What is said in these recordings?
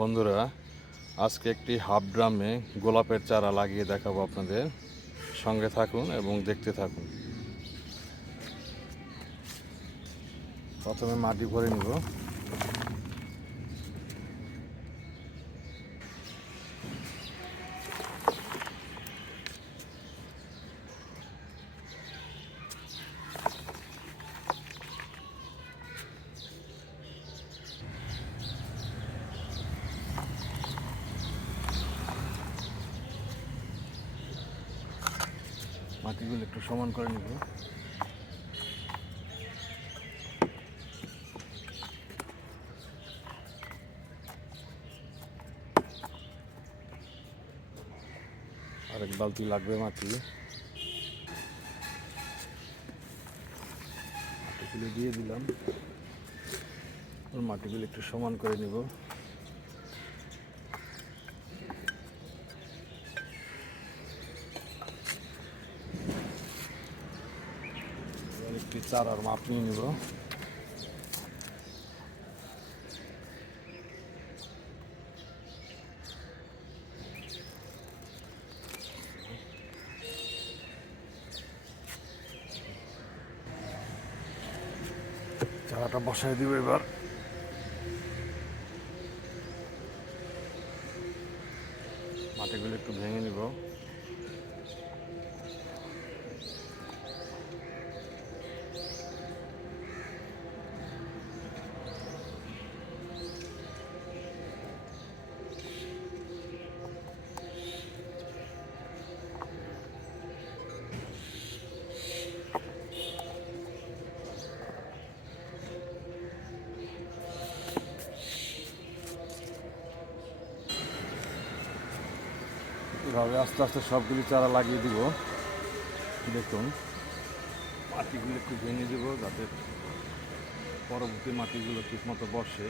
বন্ধুরা, আজকে একটি হাফ ড্রামে গোলাপের চারা লাগিয়ে দেখাবো আপনাদের। সঙ্গে থাকুন এবং দেখতে থাকুন। প্রথমে মাটি ভরে নিব। মাটিগুলো একটু সমান করে নিব। আরেক বালতি লাগবে মাটি। মাটিগুলো দিয়ে দিলাম। মাটিগুলো একটু সমান করে নিব এবার একটি চারার মাপ নিয়ে নিব। চারাটা বসায় দিব এবার। মাটিগুলো একটু ভেঙে নিব। এভাবে আস্তে আস্তে সবগুলি চারা লাগিয়ে দিব। দেখুন, মাটিগুলো একটু ভেঙে দিব যাতে পরবর্তী মাটিগুলো ঠিক মতো বসে।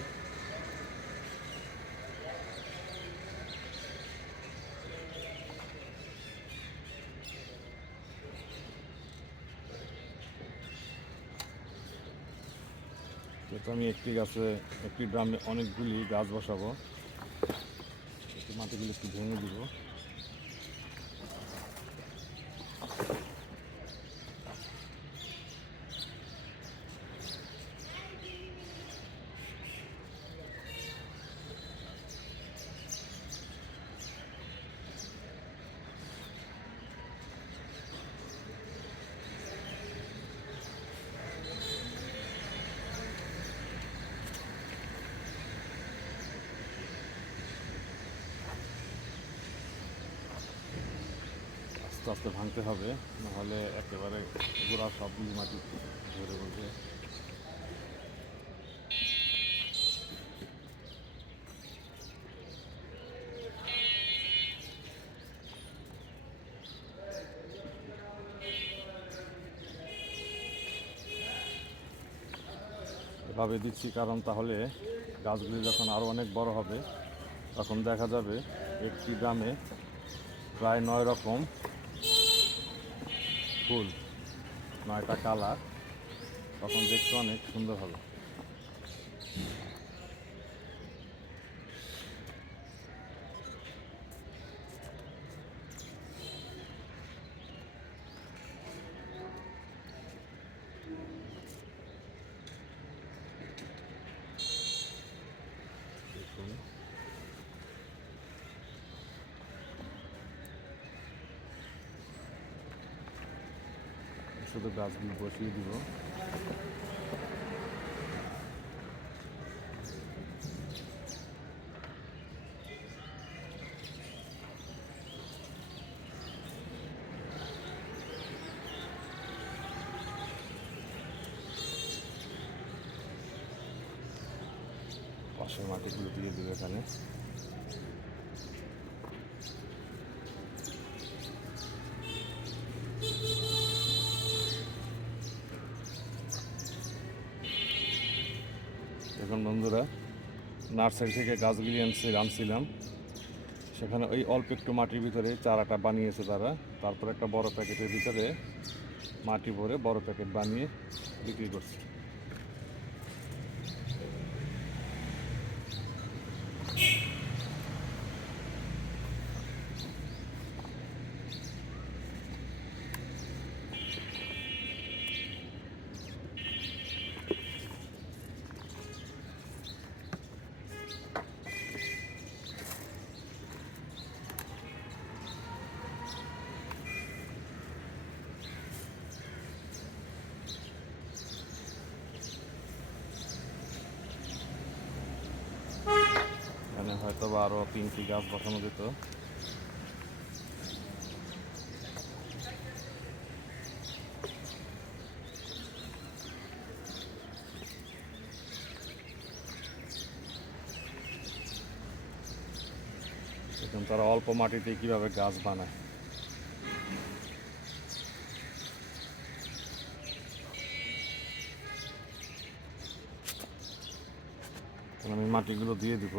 যেহেতু আমি একটি গাছে, একটি ড্রামে অনেকগুলি গাছ বসাবো মাটিগুলো একটু ভেঙে দিব। আস্তে আস্তে ভাঙতে হবে, নাহলে একেবারে গোড়া সবগুলি মাটি ধরে বলবে এভাবে দিচ্ছি কারণ তাহলে গাছগুলি যখন আরও অনেক বড় হবে, তখন দেখা যাবে একটি গ্রামে প্রায় নয় রকম ফুল নয়টা কালার তখন দেখতে অনেক সুন্দর হবে দেখুন শুধু গাছগুলো বসিয়ে দিব। পাশের মাটিগুলো দিয়ে দেবে এখানে। বন্ধুরা, নার্সারি থেকে গাছগুলি আনছি, আনছিলাম। সেখানে ওই অল্প একটু মাটির ভিতরে চারাটা বানিয়েছে তারা। তারপর একটা বড় প্যাকেটের ভিতরে মাটি ভরে বড় প্যাকেট বানিয়ে বিক্রি করছে। এখানে হয়তো বা আরও তিনটি গাছ বসানো যেত। এখন তারা অল্প মাটিতে কীভাবে গাছ বানায়। আমি মাটিগুলো দিয়ে দিব।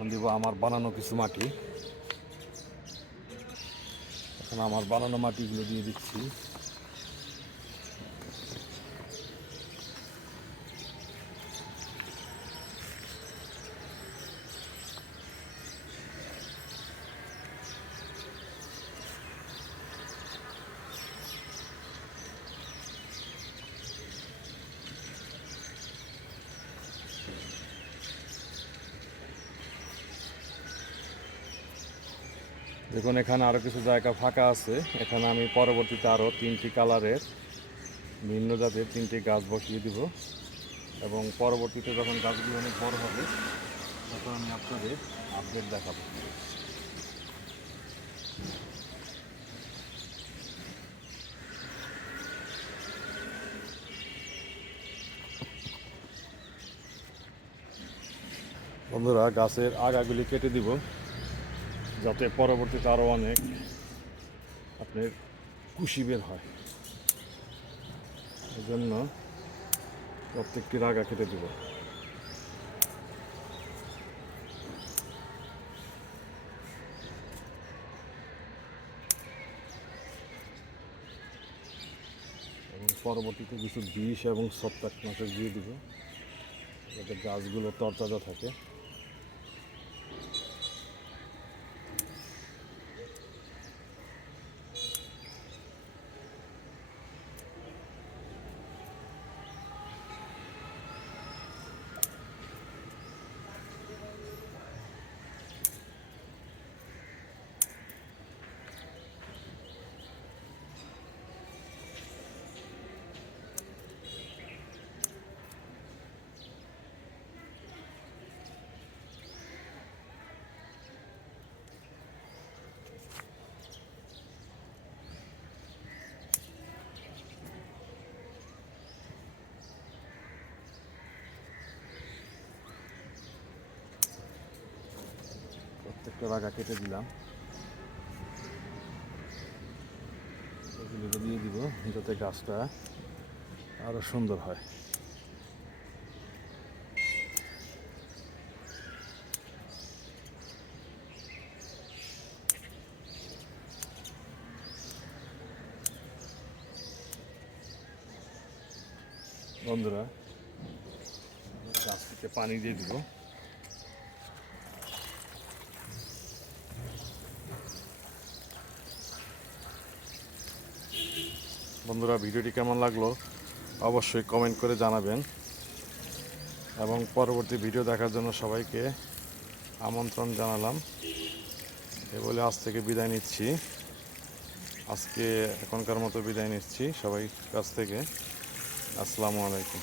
এখন দিব আমার বানানো কিছু মাটি। এখন আমার বানানো মাটিগুলো দিয়ে দিচ্ছি। দেখুন, এখানে আরও কিছু জায়গা ফাঁকা আছে। এখানে আমি পরবর্তীতে আরও তিনটি কালারের, ভিন্ন জাতের তিনটি গাছ বসিয়ে দিব। এবং পরবর্তীতে যখন গাছগুলো অনেক বড় হবে, তখন আমি আপনাদের আপডেট দেখাবো। বন্ধুরা, গাছের আগাগুলি কেটে দিব। যাতে পরবর্তীতে আরও অনেক আপনার কুশি বের হয়। এই জন্য প্রত্যেকটি রাগা কেটে দিব। পরবর্তীতে কিছু বিষ এবং সপ্তাহনাশক দিয়ে দিব। যাতে গাছগুলো তরতাজা থাকে। রাগা কেটে দিলাম। এগুলোকে দিয়ে দিব, যাতে গাছটা আরও সুন্দর হয়। বন্ধুরা, গাছটিতে পানি দিয়ে দিব। বন্ধুরা, ভিডিওটি কেমন লাগল অবশ্যই কমেন্ট করে জানাবেন। এবং পরবর্তী ভিডিও দেখার জন্য সবাইকে আমন্ত্রণ জানালাম। এ বলে আজ থেকে বিদায় নিচ্ছি। আজকে এখনকার মতো বিদায় নিচ্ছি সবাই কাছ থেকে। আসসালামু আলাইকুম।